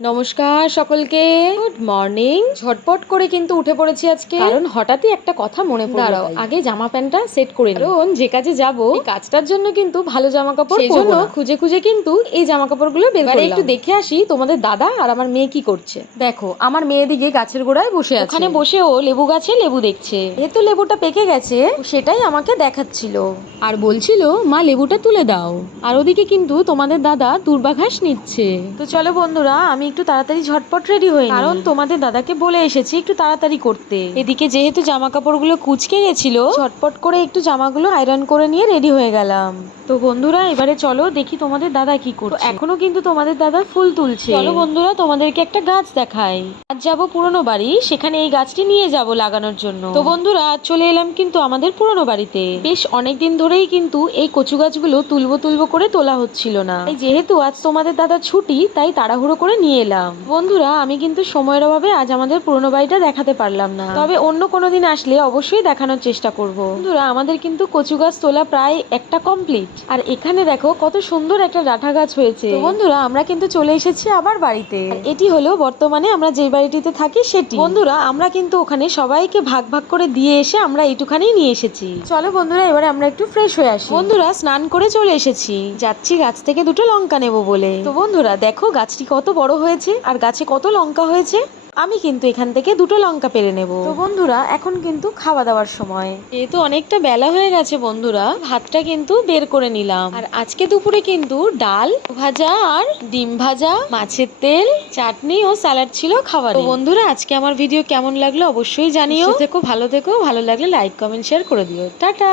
নমস্কার সকলকে, good morning. ঝটপট করে কিন্তু উঠে পড়েছি আজকে, কারণ হঠাৎই একটা কথা মনে পড়লো। দাঁড়াও, আগে জামা প্যান্টটা সেট করে নিই, কারণ যে কাজে যাব এই কাজটার জন্য কিন্তু ভালো জামা কাপড় সেজন্য খুঁজে খুঁজে কিন্তু এই জামা কাপড়গুলো বের করলাম। একটু দেখে আসি তোমাদের দাদা আর আমার মেয়ে কি করছে। দেখো, আমার মেয়ে দিকে গাছের গোড়ায় বসে আছে, ওখানে বসে ও লেবু গাছে লেবু দেখছে। যেহেতু লেবুটা পেকে গেছে সেটাই আমাকে দেখাচ্ছিল আর বলছিল মা লেবুটা তুলে দাও। আর ওদিকে কিন্তু তোমাদের দাদা দূর্বাঘাস নিচ্ছে। তো চলো বন্ধুরা, আমি একটু তাড়াতাড়ি ঝটপট রেডি হই, কারণ তোমাদের দাদাকে বলে এসেছি একটু তাড়াতাড়ি করতে। এদিকে যেহেতু জামা কাপড়গুলো কুঁচকে গেছিল, ঝটপট করে একটু জামাগুলো আয়রন করে নিয়ে রেডি হয়ে গেলাম। তো বন্ধুরা, এবারে চলো দেখি তোমাদের দাদা কি করছে। এখনো কিন্তু তোমাদের দাদা ফুল তুলছে। চলো বন্ধুরা, তোমাদেরকে একটা গাছ দেখাই। আজ যাবো পুরনো বাড়ি, সেখানে এই গাছটি নিয়ে যাব লাগানোর জন্য। তো বন্ধুরা, আজ চলে এলাম কিন্তু আমাদের পুরনো বাড়িতে। বেশ অনেকদিন ধরেই কিন্তু এই কচু গাছগুলো তুলবো তুলবো করে তোলা হচ্ছিল না। যেহেতু আজ তোমাদের দাদার ছুটি, তাই তাড়াহুড়ো করে নিয়ে এলাম। বন্ধুরা, আমি কিন্তু সময়ের অভাবে আজ আমাদের পুরনো বাড়িটা দেখাতে পারলাম না, তবে অন্য কোনো দিন আসলে অবশ্যই দেখানোর চেষ্টা করব। বন্ধুরা, আমাদের কিন্তু কচু গাছ তোলা প্রায় একটা কমপ্লিট। আর এখানে দেখো কত সুন্দর একটা ডাঁটা গাছ হয়েছে। তো বন্ধুরা, আমরা কিন্তু চলে এসেছি আবার বাড়িতে। এটি হলো বর্তমানে আমরা যে বাড়িটিতে থাকি সেটি। বন্ধুরা, আমরা কিন্তু ওখানে সবাইকে ভাগ ভাগ করে দিয়ে এসে আমরা এইটুখানি নিয়ে এসেছি। চলো বন্ধুরা, এবারে আমরা একটু ফ্রেশ হয়ে আসি। বন্ধুরা, স্নান করে চলে এসেছি, যাচ্ছি গাছ থেকে দুটো লঙ্কা নেবো বলে। তো বন্ধুরা দেখো, গাছটি কত বড় হয়েছে আর গাছে কত লঙ্কা হয়েছে। আমি কিন্তু এখান থেকে দুটো লঙ্কা পেরে নেব। তো বন্ধুরা, এখন কিন্তু খাওয়া দাওয়ার সময়। যেহেতু অনেকটা বেলা হয়ে গেছে বন্ধুরা, ভাতটা কিন্তু বের করে নিলাম। আর আজকে দুপুরে কিন্তু ডাল ভাজা আর ডিম ভাজা, মাছের তেল, চাটনি ও স্যালাড ছিল খাবার। তো বন্ধুরা, আজকে আমার ভিডিও কেমন লাগলো অবশ্যই জানিও। থেকো ভালো থেকো, ভালো লাগলে লাইক কমেন্ট শেয়ার করে দিও। টাটা।